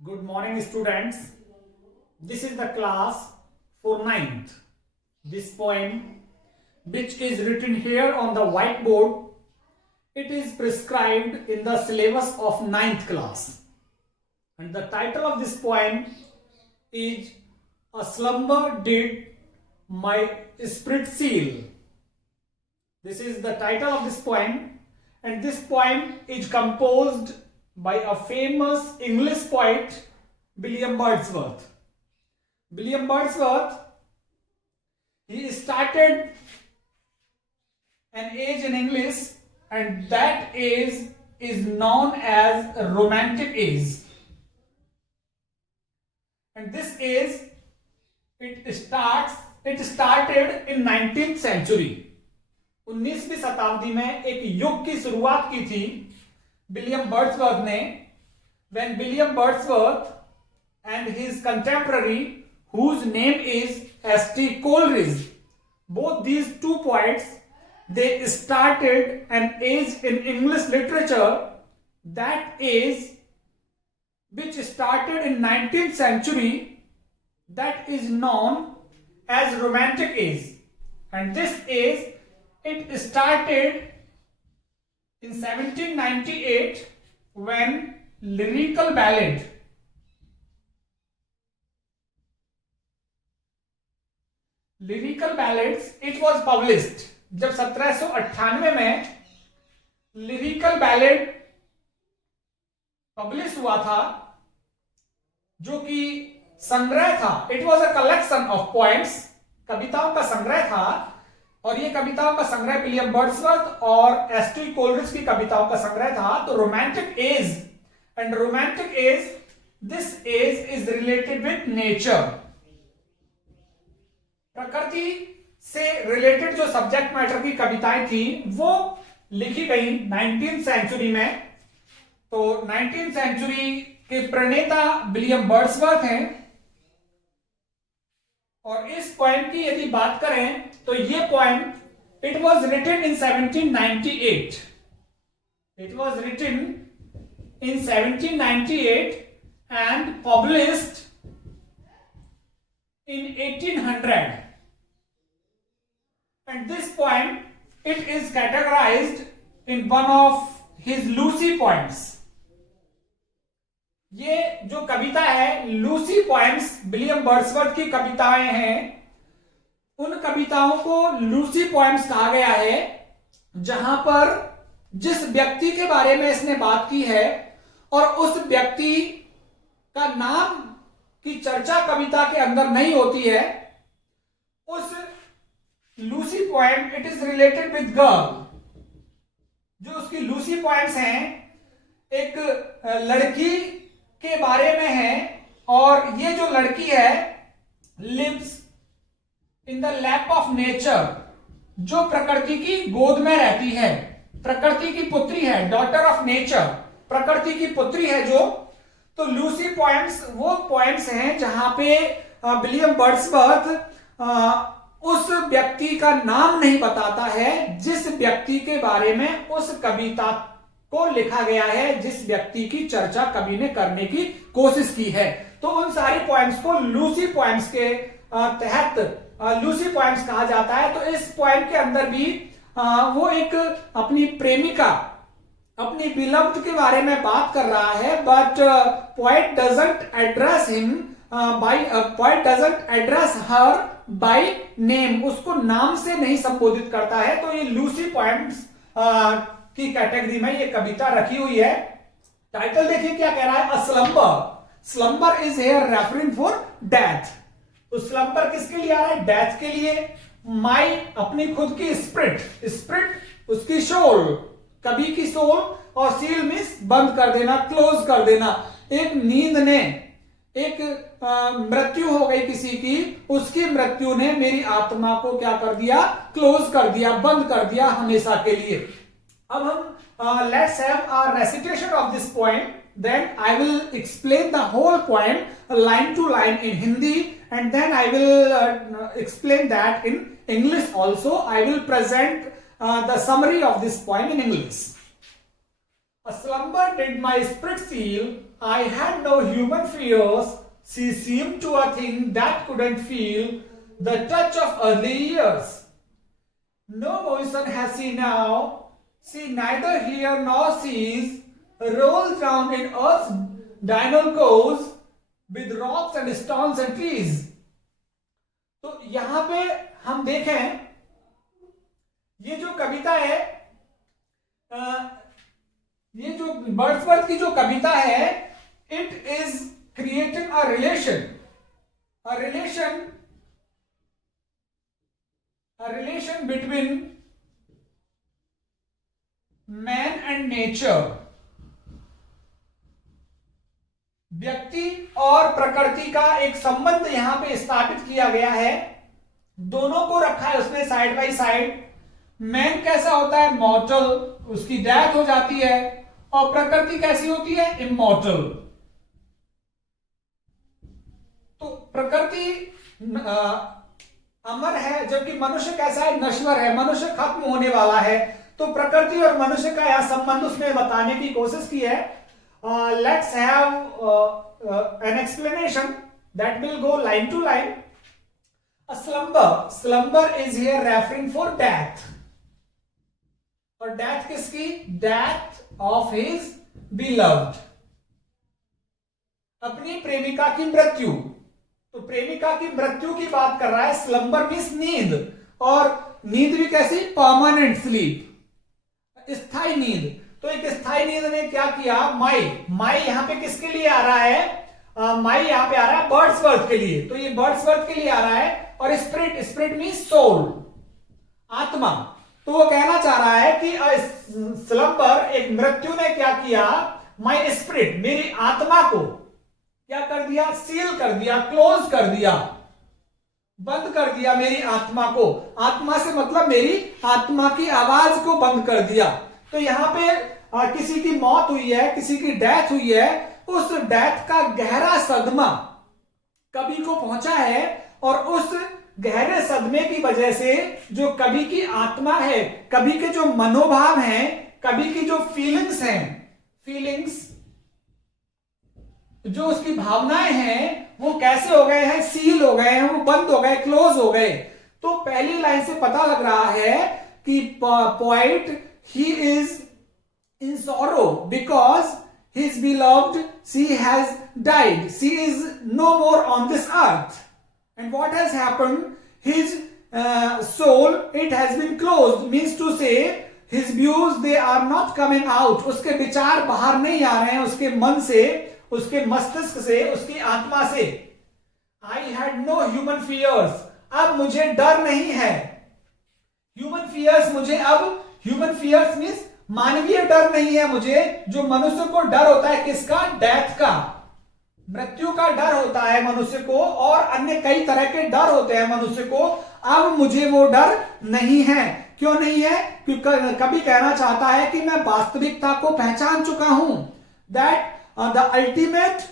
Good morning, students. This is the class for ninth. This poem, which is written here on the whiteboard, it is prescribed in the syllabus of ninth class. And the title of this poem is "A Slumber Did My Spirit Seal." This is the title of this poem, and this poem is composed by a famous English poet, William Wordsworth. William Wordsworth, he started an age in English, and that age is known as Romantic age. And this age, it started in 19th century. 19वीं शताब्दी में एक युग की शुरुआत की थी William Wordsworth ने, when William Wordsworth and his contemporary, whose name is S.T. Coleridge, both these two poets, they started an age in English literature, that age which started in 19th century, that is known as Romantic age. And this age, it started in 1798 when lyrical ballads it was published. जब 1798 में lyrical ballad publish हुआ था, जो कि संग्रह था, it was a collection of poems, कविताओं का संग्रह था, और ये कविताओं का संग्रह विलियम वर्ड्सवर्थ और एस.टी. कोलरिज की कविताओं का संग्रह था. तो romantic age and romantic age, this age is related with nature. प्रकृति से रिलेटेड जो सब्जेक्ट मैटर की कविताएं थी वो लिखी गई 19th सेंचुरी में. तो 19th सेंचुरी के प्रणेता विलियम वर्ड्सवर्थ हैं. और इस पोएम की यदि बात करें तो ये poem it was written in 1798. It was written in 1798 and published in 1800. And this poem, it is categorized in one of his Lucy poems. ये जो कविता है, लूसी पोएम्स, विलियम वर्ड्सवर्थ की कविताएं हैं. उन कविताओं को लूसी पोएम्स कहा गया है, जहां पर जिस व्यक्ति के बारे में इसने बात की है और उस व्यक्ति का नाम की चर्चा कविता के अंदर नहीं होती है, उस Lucy poem it is related with girl. जो उसकी लूसी पोएम्स हैं, एक लड़की के बारे में है, और ये जो लड़की है lives in the lap of nature, जो प्रकृति की गोद में रहती है, प्रकृति की पुत्री है, डॉटर ऑफ नेचर, प्रकृति की पुत्री है जो. तो लूसी पोएम्स वो पोएम्स हैं जहां पे विलियम वर्ड्सवर्थ उस व्यक्ति का नाम नहीं बताता है जिस व्यक्ति के बारे में उस कविता को लिखा गया है, जिस व्यक्ति की चर्चा कवि ने करने की कोशिश की है. तो उन सारी पोएम्स को लूसी पोएम्स के तहत लूसी पोएम्स कहा जाता है. तो इस पोएम के अंदर भी वो एक अपनी प्रेमिका, अपनी बिलव्ड के बारे में बात कर रहा है, but poet doesn't address him by, poet doesn't address her by name, उसको नाम से नहीं संबोधित करता है. तो ये लूसी पोएम्स की कैटेगरी में ये कविता रखी हुई है. टाइटल देखिए क्या कह रहा है, a slumber. Slumber is here referring for death. तो स्लम्बर किसके लिए आ रहा है, डेथ के लिए. माई अपनी खुद की स्प्रिट, स्प्रिट उसकी सोल, कवि की सोल, और सील मीन्स बंद कर देना, क्लोज कर देना. एक नींद ने, एक मृत्यु हो गई किसी की, उसकी मृत्यु ने मेरी आत्मा को क्या कर दिया, क्लोज कर दिया, बंद कर दिया हमेशा के लिए. अब हम let's have a recitation of this poem, then I will explain the whole poem line to line in Hindi, and then I will explain that in English also. I will present the summary of this poem in English. A slumber did my spirit seal, I had no human fears. She seemed to a thing that couldn't feel the touch of early years. No motion has she now. She neither hears nor sees. Rolls round in earth's diurnal course with rocks and stones and trees. तो यहां पे हम देखें, ये जो कविता है, ये जो वर्ड्सवर्थ की जो कविता है, it is creating a relation between man and nature. व्यक्ति और प्रकृति का एक संबंध यहां पे स्थापित किया गया है. दोनों को रखा है उसने साइड बाय साइड. मैन कैसा होता है? मॉर्टल, उसकी डेथ हो जाती है. और प्रकृति कैसी होती है? इमॉर्टल. तो प्रकृति अमर है, जबकि मनुष्य कैसा है? नश्वर है, मनुष्य खत्म होने वाला है. तो प्रकृति और मनुष्य का यह संबंध उसने बताने की कोशिश की है. Let's have an explanation that will go line to line. A slumber is here referring for death. और death किसकी? Death of his beloved. अपनी प्रेमिका की मृत्यु. तो प्रेमिका की मृत्यु की बात कर रहा है. स्लम्बर मीन्स नींद, और नींद भी कैसी? परमानेंट स्लीप, स्थायी नींद. तो एक स्थायी नींद ने क्या किया? माई यहां पे किसके लिए आ रहा है? माई यहां पे आ रहा है बर्ड्सवर्थ के लिए. तो ये बर्ड्सवर्थ के लिए आ रहा है. और स्पिरिट मीन्स सोल, आत्मा. तो वो कहना चाह रहा है कि स्लम्बर, एक मृत्यु ने क्या किया? माई स्पिरिट, मेरी आत्मा को क्या कर दिया? सील कर दिया, क्लोज कर दिया, बंद कर दिया मेरी आत्मा को. आत्मा से मतलब मेरी आत्मा की आवाज को बंद कर दिया. तो यहां पे किसी की मौत हुई है, किसी की डेथ हुई है. उस डेथ का गहरा सदमा कवि को पहुंचा है, और उस गहरे सदमे की वजह से जो कवि की आत्मा है, कवि के जो मनोभाव हैं, कवि की जो फीलिंग्स जो उसकी भावनाएं हैं, वो कैसे हो गए हैं? सील हो गए हैं, वो बंद हो गए, क्लोज हो गए. तो पहली लाइन से पता लग रहा है कि poet, he is in sorrow because his beloved, she has died. She is no more on this earth. And what has happened? His soul, it has been closed. Means to say, his views, they are not coming out. उसके विचार बाहर नहीं आ रहे हैं, उसके मन से, उसके मस्तिष्क से, उसकी आत्मा से. I had no human fears. अब मुझे डर नहीं है. Human fears मुझे अब, ह्यूमन फियर्स मीन्स मानवीय डर नहीं है मुझे. जो मनुष्य को डर होता है किसका? डेथ का, मृत्यु का डर होता है मनुष्य को, और अन्य कई तरह के डर होते हैं मनुष्य को. अब मुझे वो डर नहीं है. क्यों नहीं है? क्योंकि कभी कहना चाहता है कि मैं वास्तविकता को पहचान चुका हूं. That the ultimate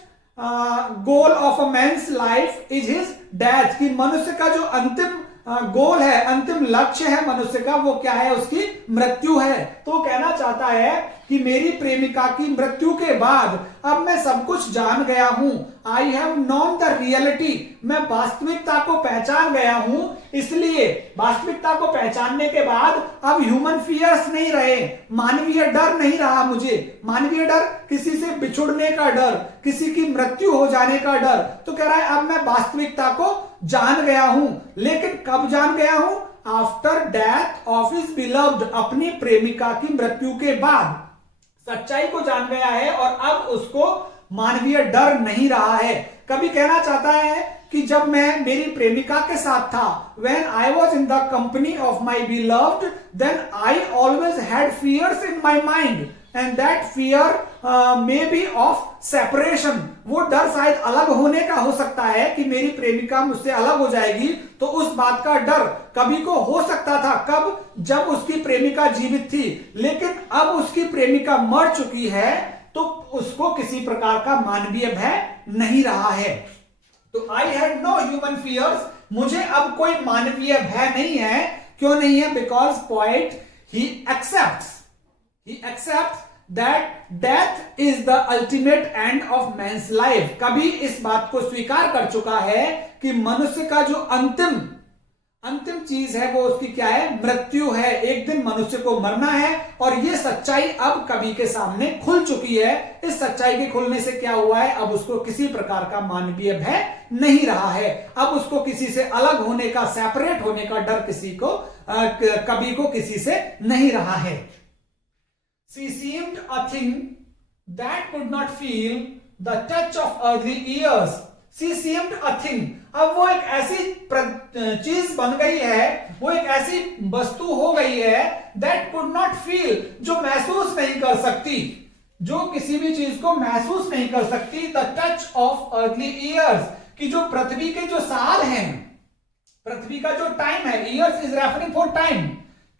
goal of a man's life is his death. कि मनुष्य का जो अंतिम गोल है, अंतिम लक्ष्य है मनुष्य का, वो क्या है? उसकी मृत्यु है. तो कहना चाहता है कि मेरी प्रेमिका की मृत्यु के बाद अब मैं सब कुछ जान गया हूं. I have known the reality. मैं वास्तविकता को पहचान गया हूं. इसलिए वास्तविकता को पहचानने के बाद अब ह्यूमन फियर्स नहीं रहे, मानवीय डर नहीं रहा मुझे. मानवीय डर, किसी से बिछुड़ने का डर, किसी की मृत्यु हो जाने का डर. तो कह रहा है अब मैं वास्तविकता को जान गया हूं. लेकिन कब जान गया हूं? After death of his beloved. अपनी प्रेमिका की मृत्यु के बाद सच्चाई को जान गया है, और अब उसको मानवीय डर नहीं रहा है. कभी कहना चाहता है कि जब मैं मेरी प्रेमिका के साथ था, when I was in the company of my beloved, then I always had fears in my mind, and that fear may be of separation. वो डर शायद अलग होने का हो सकता है कि मेरी प्रेमिका मुझसे अलग हो जाएगी. तो उस बात का डर कभी को हो सकता था. कब? जब उसकी प्रेमिका जीवित थी. लेकिन अब उसकी प्रेमिका मर चुकी है, तो उसको किसी प्रकार का मानवीय भय नहीं रहा है. तो I had no human fears. मुझे अब कोई मानवीय भय नहीं है. क्यों नहीं है? Because poet he accepts that death is the ultimate end of man's life, कभी इस बात को स्वीकार कर चुका है कि मनुष्य का जो अंतिम चीज है वो उसकी क्या है, मृत्यु है। एक दिन मनुष्य को मरना है और ये सच्चाई अब कवि के सामने खुल चुकी है। इस सच्चाई के खुलने से क्या हुआ है, अब उसको किसी प्रकार का मानवीय भय नहीं रहा है। अब उसको किसी से अलग होने का, सेपरेट होने का डर कवि को किसी से नहीं रहा है। She seemed a thing that could not feel the touch of early years. She seemed a thing. अब वो एक ऐसी चीज बन गई है, वो एक ऐसी वस्तु हो गई है that could not feel, जो महसूस नहीं कर सकती, जो किसी भी चीज को महसूस नहीं कर सकती। The touch of early years, कि जो पृथ्वी के जो साल हैं, पृथ्वी का जो टाइम है, years is referring for time,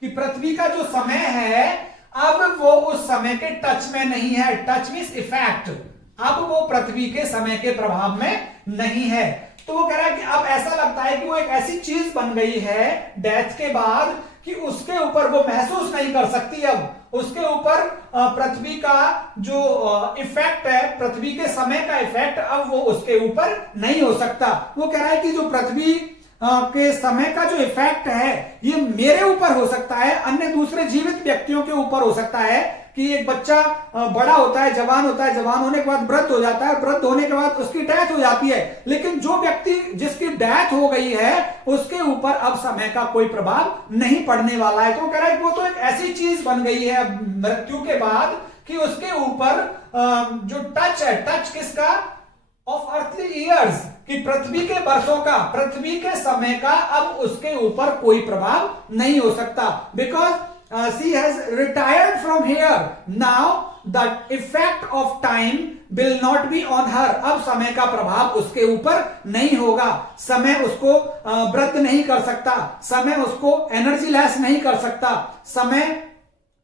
कि पृथ्वी का जो समय है अब वो उस समय के टच में नहीं है। टच मींस इफेक्ट, अब वो पृथ्वी के समय के प्रभाव में नहीं है। तो वो कह रहा है कि अब ऐसा लगता है कि वो एक ऐसी चीज बन गई है डेथ के बाद कि उसके ऊपर वो महसूस नहीं कर सकती। अब उसके ऊपर पृथ्वी का जो इफेक्ट है, पृथ्वी के समय का इफेक्ट अब वो उसके ऊपर नहीं हो सकता। वो कह रहा है कि जो पृथ्वी के समय का जो इफेक्ट है ये मेरे ऊपर हो सकता है, अन्य दूसरे जीवित व्यक्तियों के ऊपर हो सकता है। कि एक बच्चा बड़ा होता है, जवान होता है, जवान होने के बाद वृद्ध हो जाता है, वृद्ध होने के बाद उसकी डेथ हो जाती है, लेकिन जो व्यक्ति जिसकी डेथ हो गई है उसके ऊपर अब समय का कोई प्रभाव नहीं पड़ने वाला है। तो कह रहा है वो तो एक ऐसी चीज बन गई है मृत्यु के बाद कि उसके ऊपर जो टच है, टच किसका, ऑफ अर्थली ईयर्स, कि पृथ्वी के वर्षों का, पृथ्वी के समय का अब उसके ऊपर कोई प्रभाव नहीं हो सकता। Because she has retired from here. Now the effect of time will not be on her. अब समय का प्रभाव उसके ऊपर नहीं होगा। समय उसको वृद्ध नहीं कर सकता, समय उसको एनर्जी लेस नहीं कर सकता, समय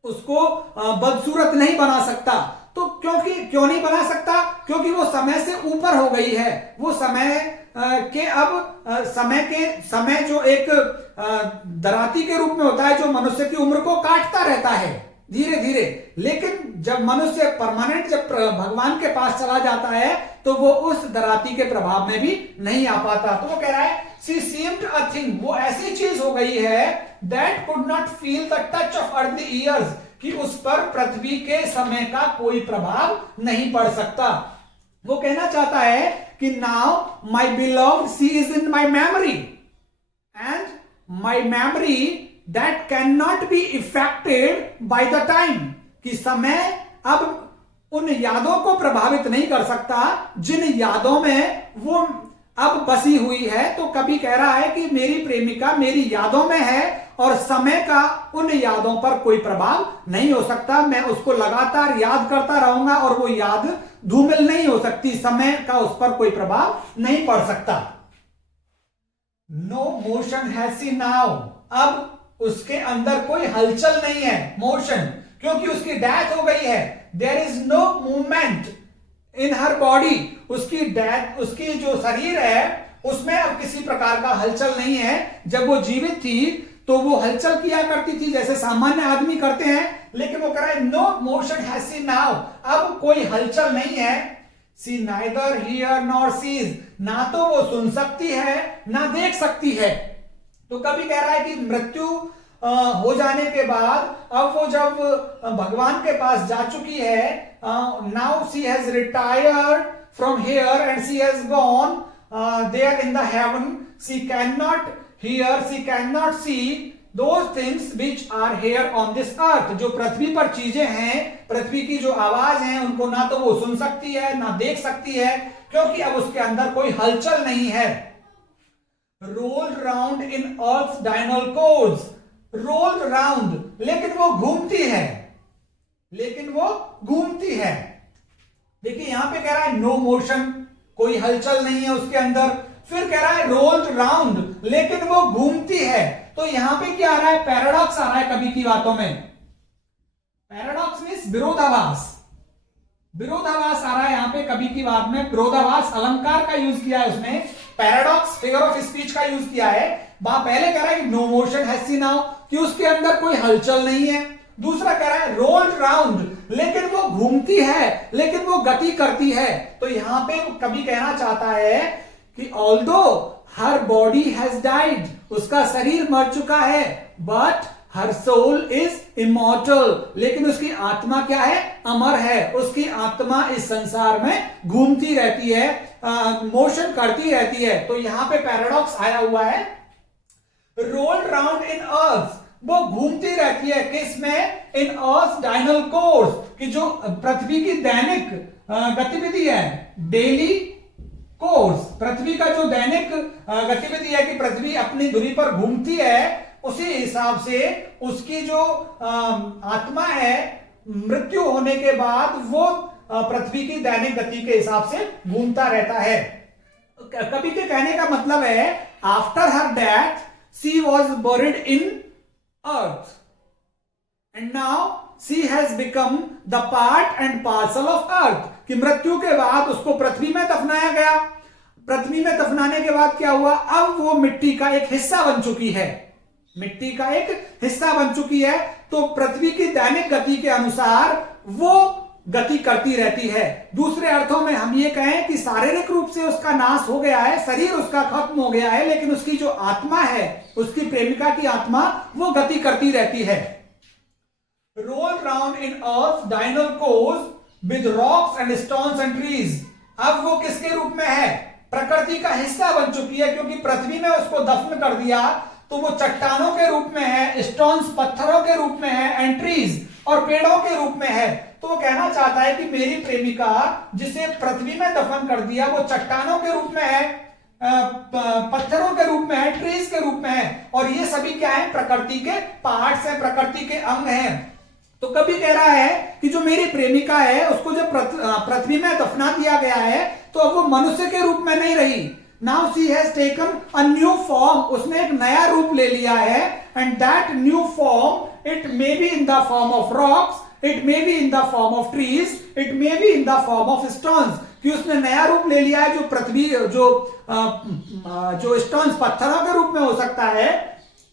उसको बदसूरत नहीं बना सकता। तो क्यों नहीं बना सकता? क्योंकि वो समय से ऊपर हो गई है। वो समय के अब समय जो एक दराती के रूप में होता है, जो मनुष्य की उम्र को काटता रहता है धीरे धीरे, लेकिन जब मनुष्य परमानेंट, जब भगवान के पास चला जाता है तो वो उस दराती के प्रभाव में भी नहीं आ पाता। तो वो कह रहा है शी सीम्ड अ थिंग, वो ऐसी चीज हो गई है that could not feel the touch of early years, कि उस पर पृथ्वी के समय का कोई प्रभाव नहीं पड़ सकता। वो कहना चाहता है कि now my beloved she is in my memory and my memory that can not be affected by the time, कि समय अब उन यादों को प्रभावित नहीं कर सकता जिन यादों में वो अब बसी हुई है। तो कभी कह रहा है कि मेरी प्रेमिका मेरी यादों में है और समय का उन यादों पर कोई प्रभाव नहीं हो सकता। मैं उसको लगातार याद करता रहूंगा और वो याद धूमिल नहीं हो सकती, समय का उस पर कोई प्रभाव नहीं पड़ सकता। No motion has she now, अब उसके अंदर कोई हलचल नहीं है, मोशन, क्योंकि उसकी डेथ हो गई है। There is no movement in her body, उसकी डेथ, उसकी जो शरीर है उसमें अब किसी प्रकार का हलचल नहीं है। जब वो जीवित थी तो वो हलचल किया करती थी जैसे सामान्य आदमी करते हैं, लेकिन वो कह रहा है no motion has she now, अब कोई हलचल नहीं है। She neither hear nor sees, ना तो वो सुन सकती है ना देख सकती है। तो कभी कह रहा है कि मृत्यु हो जाने के बाद अब वो जब भगवान के पास जा चुकी है, now she has retired from here and she has gone there in the heaven, she can not hear, she can not see those things which are here on this earth, जो पृथ्वी पर चीजें हैं, पृथ्वी की जो आवाज है उनको ना तो वो सुन सकती है ना देख सकती है, क्योंकि अब उसके अंदर कोई हलचल नहीं है। Roll round in earth diurnal course, roll round, लेकिन वो घूमती है, लेकिन वो घूमती है। देखिए यहां पे कह रहा है नो मोशन, कोई हलचल नहीं है उसके अंदर, फिर कह रहा है रोल्ड राउंड, लेकिन वो घूमती है। तो यहां पे क्या आ रहा है, पैराडॉक्स आ रहा है कवि की बातों में। पैराडॉक्स मींस विरोधाभास, विरोधाभास आ रहा है यहां पे कवि की बात में। विरोधाभास अलंकार का यूज किया है उसने, पैराडॉक्स फिगर ऑफ स्पीच का यूज किया है। पहले कह रहा है कि no motion has she now, कि उसके अंदर कोई हलचल नहीं है। दूसरा कह रहा है रोल्ड राउंड, लेकिन वो घूमती है, लेकिन वो गति करती है। तो यहां पे कवि कहना चाहता है कि although her body has died, उसका शरीर मर चुका है, but her soul is immortal, लेकिन उसकी आत्मा क्या है, अमर है। उसकी आत्मा इस संसार में घूमती रहती है, मोशन करती रहती है। तो यहां पे पैराडॉक्स आया हुआ है, रोल राउंड इन अर्थ, वो घूमती रहती है किस में, इन अर्थ डायनल कोर्स, कि जो पृथ्वी की दैनिक गतिविधि है, डेली कोर्स, पृथ्वी का जो दैनिक गतिविधि है कि पृथ्वी अपनी धुरी पर घूमती है, उसी हिसाब से उसकी जो आत्मा है मृत्यु होने के बाद वो पृथ्वी की दैनिक गति के हिसाब से घूमता रहता है। कवि के कहने का मतलब है, after her death she was buried in earth and now she has become the part and parcel of earth, कि मृत्यु के बाद उसको पृथ्वी में दफनाया गया। पृथ्वी में दफनाने के बाद क्या हुआ, अब वो मिट्टी का एक हिस्सा बन चुकी है, मिट्टी का एक हिस्सा बन चुकी है। तो पृथ्वी की दैनिक गति के अनुसार वो गति करती रहती है। दूसरे अर्थों में हम ये कहें कि शारीरिक रूप से उसका नाश हो गया है, शरीर उसका खत्म हो गया है, लेकिन उसकी जो आत्मा है, उसकी प्रेमिका की आत्मा, वो गति करती रहती है। Roll round in earth diurnal course with rocks and stones and trees, अब वो किसके रूप में है, प्रकृति का हिस्सा बन चुकी है, क्योंकि पृथ्वी में उसको दफन कर दिया तो वो चट्टानों के रूप में है, स्टोन्स पत्थरों के रूप में है, एंड ट्रीज और पेड़ों के रूप में है। तो वो कहना चाहता है कि मेरी प्रेमिका जिसे पृथ्वी में दफन कर दिया वो चट्टानों के रूप में है, पत्थरों के रूप में है, ट्रीज के रूप में है, और ये सभी क्या है, प्रकृति के पार्ट्स हैं, प्रकृति के अंग हैं। तो कवि कह रहा है कि जो मेरी प्रेमिका है उसको जब पृथ्वी में दफना दिया गया है तो अब वो मनुष्य के रूप में नहीं रही। Now she has taken a new form, उसने एक नया रूप ले लिया है, and that new form it may be in the form of rocks, it may be in the form of trees, it may be in the form of stones, कि उसने नया रूप ले लिया है जो पृथ्वी जो स्टोन्स पत्थरों के रूप में हो सकता है,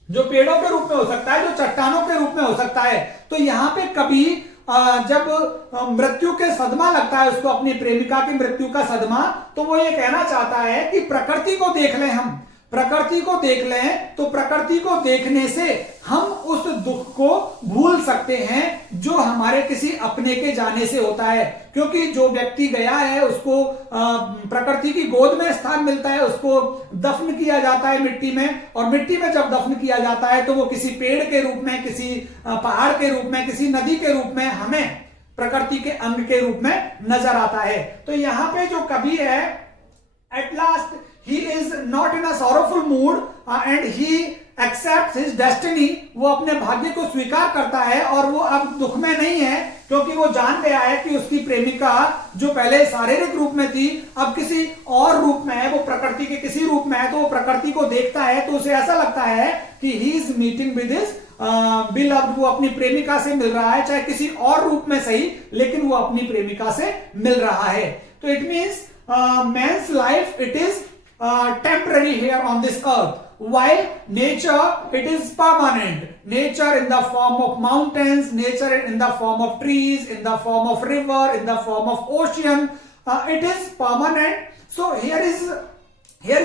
जो पेड़ों के रूप में हो सकता है, जो चट्टानों के रूप में हो सकता है। तो यहां पे कभी जब मृत्यु के सदमा लगता है उसको, अपनी प्रेमिका की मृत्यु का सदमा, तो वो ये कहना चाहता है कि प्रकृति को देख लें, हम प्रकृति को देख लें, तो प्रकृति को देखने से हम उस दुख को भूल सकते हैं जो हमारे किसी अपने के जाने से होता है। क्योंकि जो व्यक्ति गया है उसको प्रकृति की गोद में स्थान मिलता है, उसको दफन किया जाता है मिट्टी में, और मिट्टी में जब दफन किया जाता है तो वो किसी पेड़ के रूप में, किसी पहाड़ के रूप में, किसी नदी के रूप में हमें प्रकृति के अंग के रूप में नजर आता है। तो यहां पे जो कवि है, at last he is not in a sorrowful mood and he accepts his destiny, वो अपने भाग्य को स्वीकार करता है और वो अब दुख में नहीं है, क्योंकि वो जान गया है कि उसकी प्रेमिका जो पहले शारीरिक रूप में थी अब किसी और रूप में है, वो प्रकृति के किसी रूप में है। तो वो प्रकृति को देखता है तो उसे ऐसा लगता है कि he is meeting with his beloved, वो अपनी प्रेमिका से मिल रहा है, चाहे किसी और रूप में सही, लेकिन वो अपनी प्रेमिका से मिल रहा है। तो it means man's life, it is temporary here on this earth, while nature, it is permanent. Nature in the form of mountains, nature in the form of trees, in the form of river, in the form of ocean, it is permanent. So here is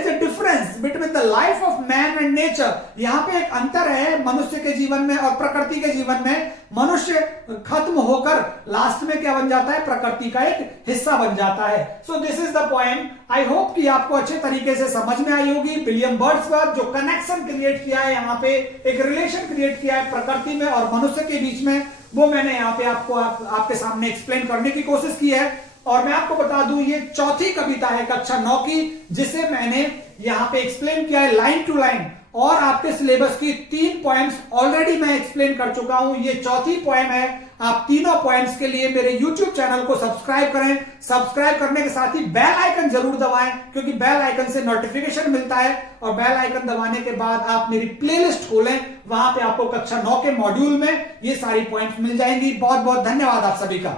a difference between the life of man and nature. यहाँ पे एक अंतर है मनुष्य के जीवन में और प्रकृति के जीवन में। मनुष्य खत्म होकर लास्ट में क्या बन जाता है, प्रकृति का एक हिस्सा बन जाता है। So this is the point. I hope कि आपको अच्छे तरीके से समझ में आई होगी। विलियम वर्ड्सवर्थ जो कनेक्शन क्रिएट किया है, यहाँ पे एक रिलेशन क्रिएट किया है प्रकृति में और मनुष्य के बीच में, वो मैंने यहाँ पे आपको आपके सामने एक्सप्लेन करने की कोशिश की है। और मैं आपको बता दूं, ये चौथी कविता है कक्षा 9 की, जिसे मैंने यहाँ पे एक्सप्लेन किया है लाइन टू लाइन, और आपके सिलेबस की 3 पॉइंट्स ऑलरेडी मैं एक्सप्लेन कर चुका हूं। ये चौथी पोएम है। आप तीनों पॉइंट्स के लिए मेरे YouTube चैनल को सब्सक्राइब करें। सब्सक्राइब करने के साथ ही बेल आइकन जरूर दबाएं, क्योंकि बेल आइकन से नोटिफिकेशन मिलता है, और बेल आइकन दबाने के बाद आप मेरी प्लेलिस्ट खोलें, वहां पे आपको कक्षा 9 के मॉड्यूल में ये सारी पॉइंट्स मिल जाएंगी। बहुत बहुत धन्यवाद आप सभी का।